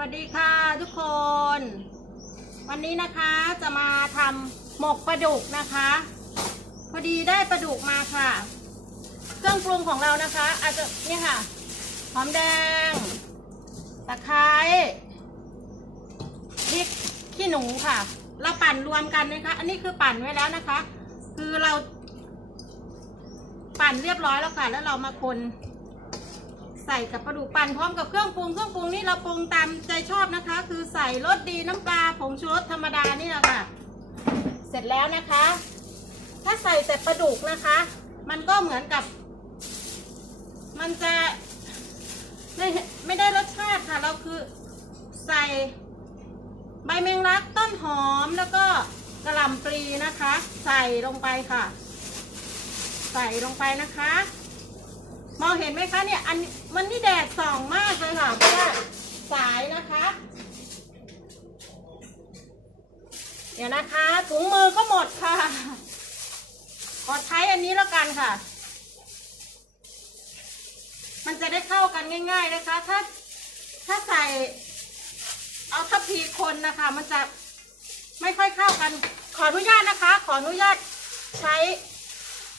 วัสดีค่ะทุกคน วันนี้นะคะจะมาทำหมกปลาดุกนะคะ พอดีได้ปลาดุกมาค่ะ เครื่องปรุงของเรานะคะ อาจจะเนี่ยค่ะหอมแดงตะไคร้พริกขี้หนูค่ะเราปั่นรวมกันนะคะ อันนี้คือปั่นไว้แล้วนะคะ คือเรา ปั่นเรียบร้อยแล้วค่ะ แล้วเรามาคน ใส่กับปลาดุกปั่นพร้อมกับเครื่องปรุงเครื่องปรุงนี่เราปรุงตามใจชอบนะคะ คือใส่รสดีน้ำปลาผงชูรสธรรมดานี่แหละค่ะ เสร็จแล้วนะคะ ถ้าใส่แต่ปลาดุกนะคะ มันก็เหมือนกับ มันจะไม่ไม่ได้รสชาติค่ะเราคือใส่ใบแมงลักต้นหอมแล้วก็กระหล่ำปลีนะคะ ใส่ลงไปค่ะ ใส่ลงไปนะคะ มองเห็นไหมคะเนี่ยอันมันนี่แดดส่องมากเลยค่ะเพราะว่าสายนะคะเดี๋ยวนะคะถุงมือก็หมดค่ะ ขอใช้อันนี้แล้วกันค่ะ มันจะได้เข้ากันง่าย ๆนะคะ ถ้าถ้าใส่เอาทัพพีคนนะคะ มันจะไม่ค่อยเข้ากัน ขออนุญาตนะคะ ขออนุญาตใช้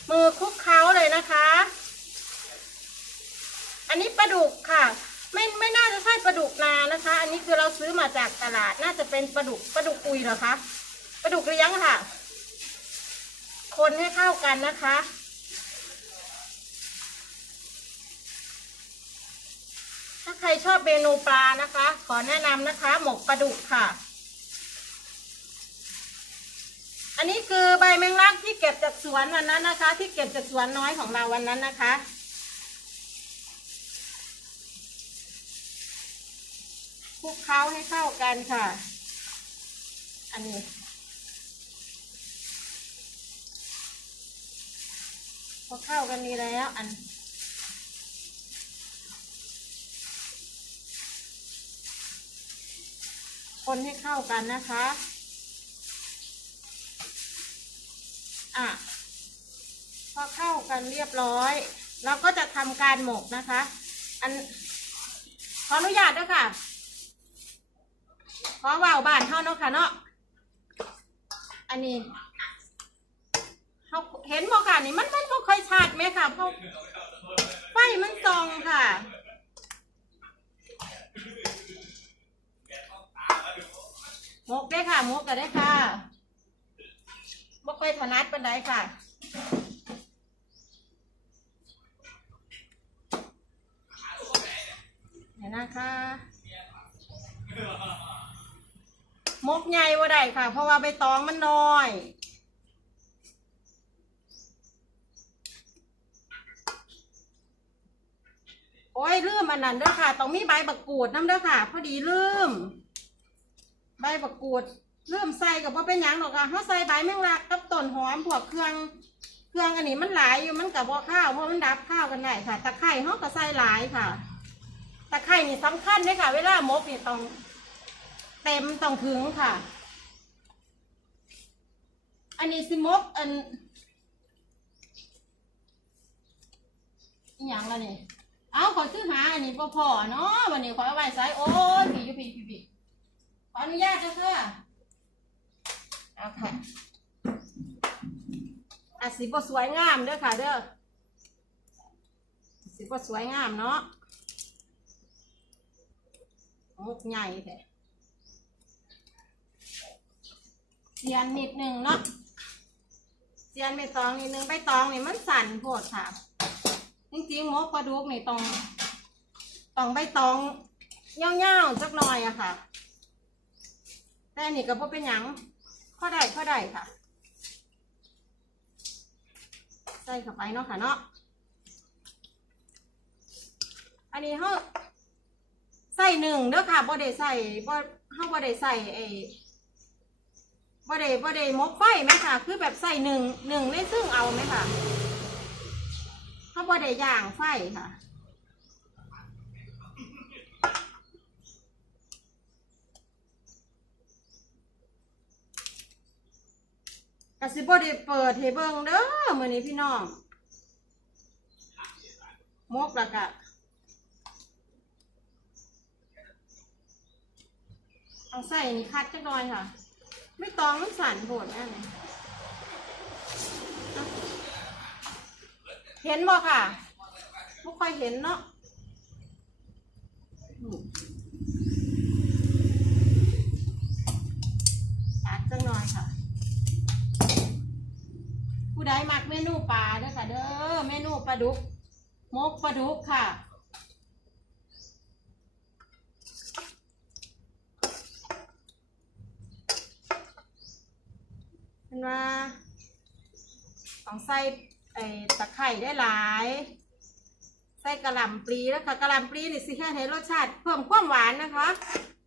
มือคลุกเคล้าเลยนะคะ อันนี้ปลาดุกค่ะ ไม่ไม่น่าจะใช่ปลาดุกนานะคะ อันนี้คือเราซื้อมาจากตลาดน่าจะเป็นปลาดุกปลาดุกอุยเหรอคะปลาดุกเลี้ยงค่ะ คนให้เข้ากันนะคะ ถ้าใครชอบเมนูปลานะคะ ขอแนะนำนะคะ หมกปลาดุกค่ะอันนี้คือใบแมงลักที่เก็บจากสวนวันนั้นนะคะ ที่เก็บจากสวนน้อยของเราวันนั้นนะคะ คลุกเคล้าให้เข้ากันค่ะ อันนี้ พอเข้ากันนี้แล้วอันคนให้เข้ากันนะคะ อะ พอเข้ากันเรียบร้อย เราก็จะทำการหมกนะคะ อัน ขออนุญาตด้วยค่ะ ขอว่าวบ้านเท่าเนาะค่ะเนาะ อันนี้เาเห็นบ่ค่ะนี่มันมันบ่ค่อยชัดไหมค่ะเพราะไฟมันส่องค่ะมกได้ค่ะมกก็ได้ค่ะบ่ค่อยถนัดปานใดค่ะเดี๋ยวนะคะ มกใหญ่ว่าได้ค่ะ เพราะว่าใบตองมันน้อยโอ้ยลืมอันนั้นเด้อค่ะต้องมีใบบักกูดน้ำเด้อค่ะ พอดีลืม ใบบักกูดลืมใส่กับว่าเป็นยังหรอกค่ะเขาใส่ใบแมงลักกับต้นหอมพวกเครื่อง เครื่องอันนี้มันหลายอยู่มันกับว่าข้าวเพราะมันดับข้าวกันได้ค่ะตะไคร้เขาก็ใส่หลายค่ะตะไคร้นี่สำคัญเลยค่ะ เวลามกนี่ต้อง เต็มต้องถึงค่ะ อันนี้สิมกอันอย่างละนี่ เอาขอซื้อหาอันนี้พอพอเนาะวันนี้ขอเอาไว้ใส่โอ้ยพี่อยู่พี่พี่พี่ขออนุญาตนะค่ะเอาค่ะอาสิบสวยงามเด้อค่ะเด้อสิบสวยงามเนาะมุกใหญ่แท้ เสียนนิดหนึ่งเนาะเสียนใบตองนิดหนึ่งใบตองนี่มันสั่นโพดค่ะ จริงๆมกปลาดุกนี่ต้องต้องใบตองเงี้ยวๆสักหน่อยอะค่ะ แต่นี่ก็พอเป็นหยังข้อได้ข้อได้ค่ะ ใส่เข้าไปเนาะค่ะเนาะ อันนี้เขาใส่หนึ่งเด้อค่ะบ่ได้ใส่บ่เขาบ่ได้ใส่ไอ บ่ได้บ่ได้มกไฟไหมค่ะ คือแบบใส่หนึ่งหนึ่งในซึ่งเอาไหมค่ะเขาบ่ได้ย่างไฟค่ะกสิบ่ได้เปิดให้เบิงเด้อมื้อนี้พี่น้องมกล้วก็เอาใส่นี่คัดจักหน่อยค่ะ ไม่ตองมันสั่นโผดแน่เลยเห็นบ่ค่ะไม่ค่อยเห็นเนาะอืมคัดจักหน่อยค่ะ ผู้ใดมักเมนูปลาเด้อค่ะ เด้อ เมนูปลาดุกมกปลาดุกค่ะ นว่าต้องใส่ไอ้ตะไคร้ได้หลาย ใส่กระหล่ำปลีแล้วค่ะกระหล่ำปลีนี่สิให้รสชาติเพิ่มความหวานนะคะ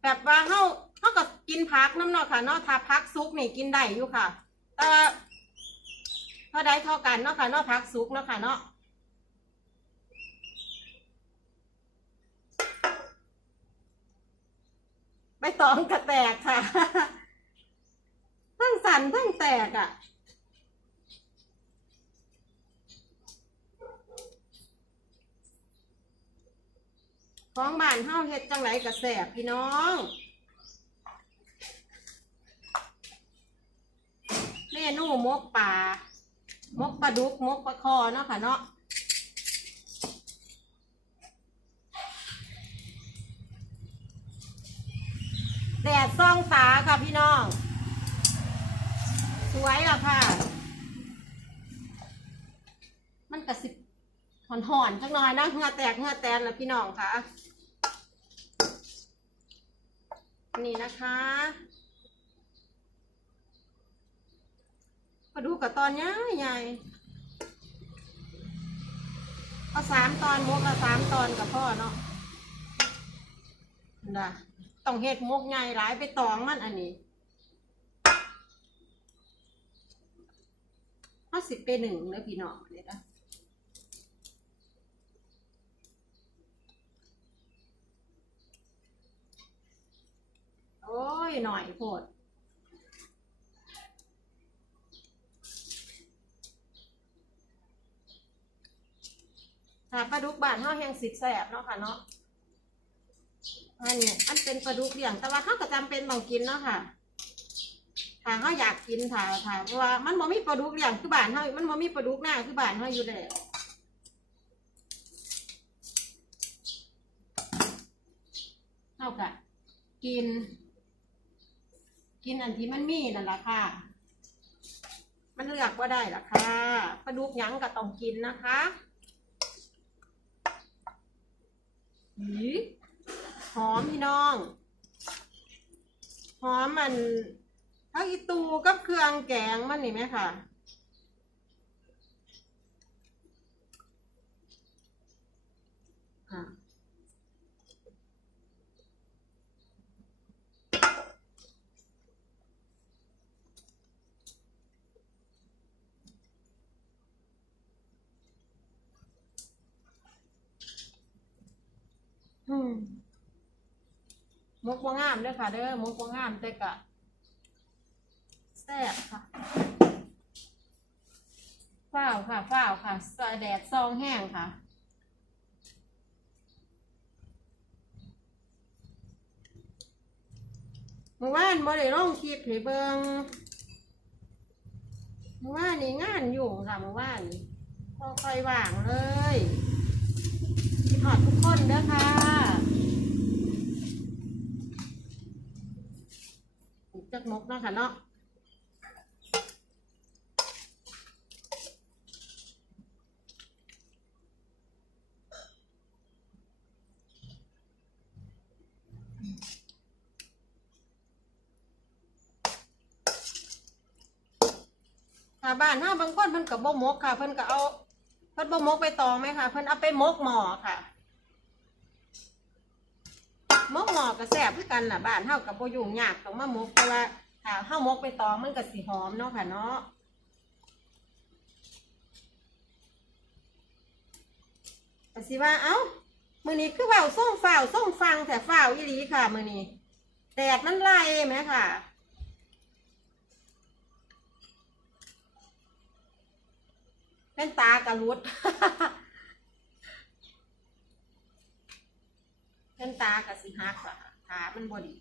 แบบว่าเฮาเฮาก็กินผักน้ำเนาะค่ะเนาะถ้าผักสุกนี่กินได้อยู่ค่ะ แต่เท่าใดเท่ากันเนาะค่ะเนาะผักสุกเนาะค่ะเนาะใบตองกระแตกค่ะ ทั้งสั่นทั้งแตกอะ่ะ ของบ้านเฮาเฮ็ดจังไรกระแสบพี่น้องเมนูมกปลามกปลาดุกมกปลาคอเนาะค่ะเนาะแดดซ่องตาค่ะพี่น้อง สวยแล้วค่ะ มันกระสิบหอนหอนๆจังหน่อยนะเหงื่อแตกเหงื่อแตนแล้วพี่น้องค่ะ นี่นะคะมาดูกับตอนใหญ่ใหญ่เอาสามตอนมุกละสามตอนกับพ่อเนาะนะต้องเฮ็ดมุกใหญ่หลายไปตองมันอันนี้ ห้าสิบไปหนึ่งเนื้อพี่น้องเลยนะโอ้ย หน่อยโพดถ้าปลาดุกบานเฮาแห้งสิบแสบเนาะค่ะเนาะอันนี้อันเป็นปลาดุกเลี้ยงแต่ว่าเขาก็จำเป็นต้องกินเนาะค่ะ ถ้าเขาอยากกินถ้าถ้าเพราะว่ามันบ่มีปลาดุกเลี้ยงคือบ้านเขามันบ่มีปลาดุกหน้าคือบ้านเขาอยู่แล้วเท่ากับกิน กินอันที่มันมีนั่นแหละค่ะ มันเลือกว่าได้ล่ะค่ะปลาดุกยั้งก็ต้องกินนะคะหือหอมพี่น้อง หอมมัน ทั้งอีตูกับเครื่องแกงมันนี่ไหมค่ะอะ อืมมุกว่างามเด้อค่ะ เด้อมุกว่างามแต่กะ ซ่บค่ะฝ้าวค่ะฝ้าวค่ะสแดดซองแห้งค่ะ เมื่อวานบ่ได้ลงคลิปให้เบิงเมื่อวานนี่งานอยู่ค่ะเมื่อวานพอค่อยว่างเลยคิดหอดทุกคนเด้อค่ะจักมกเนาะค่ะเนาะ ค่ะบ้านถ้าบางคนเพิ่นกับบ่มกค่ะ เพิ่นก็เอา เพิ่นบ่มกไปตองไหมค่ะ เพิ่นเอาไปมกหม้อค่ะมกหม้อก็แซ่บคือกันน่ะบ้านเฮากับบ่ยุ่งยากต้องมามกเพราะว่าถ้าเฮามกไปตองมันก็สิหอมเนาะค่ะเนาะก็สิว่าเอ้ามื้อนี้คือเว้าส่งฝ่าวส่งฟังแต่ฝ่าวอีหลีค่ะมื้อนี้แดดมันไล่ไหมค่ะ เป็นตากระลุดเป็นตากระสิหักอะขามันบดี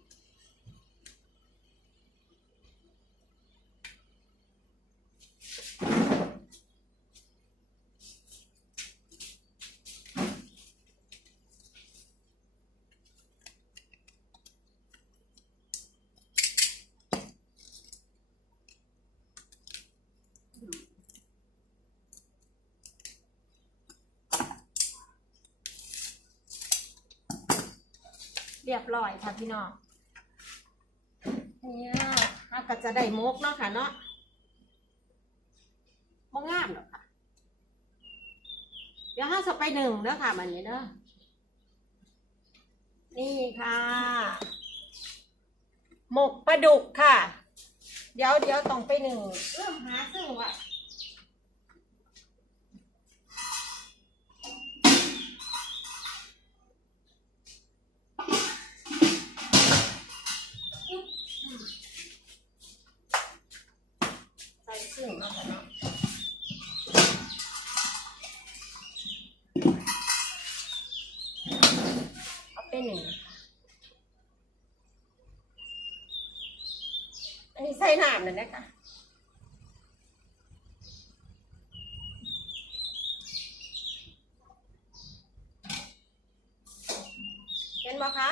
เรียบร้อยค่ะพี่น้องเนี่ยเราก็จะได้มกเนาะค่ะเนาะบ่งามหรอกค่ะ เดี๋ยวห้าสไปหนึ่งเด้อค่ะมันนี้เด้อนี่ค่ะ หมกปลาดุกค่ะ เดี๋ยวเดี๋ยวต้องไปหนึ่งเริ่มหาซึ่งว่ะ ซึ่งเนาะค่ะเนาะเอาไปหนึ่งอันนี้ใส่น้ำเลยนะคะเห็นไหมคะ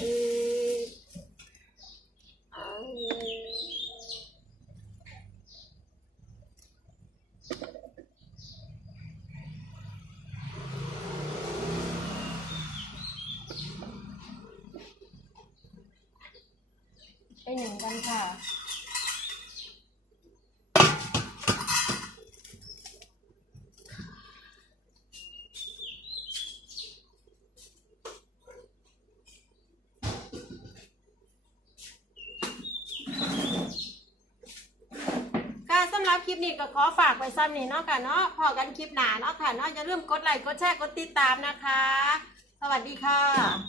อืเอา ไปหนึ่งกันค่ะ คลิปนี้ก็ขอฝากไว้ซ้ำนี่เนาะค่ะเนาะพอกันคลิปหนาเนาะค่ะเนาะอย่าลืมกดไลค์กดแชร์กดติดตามนะคะ สวัสดีค่ะ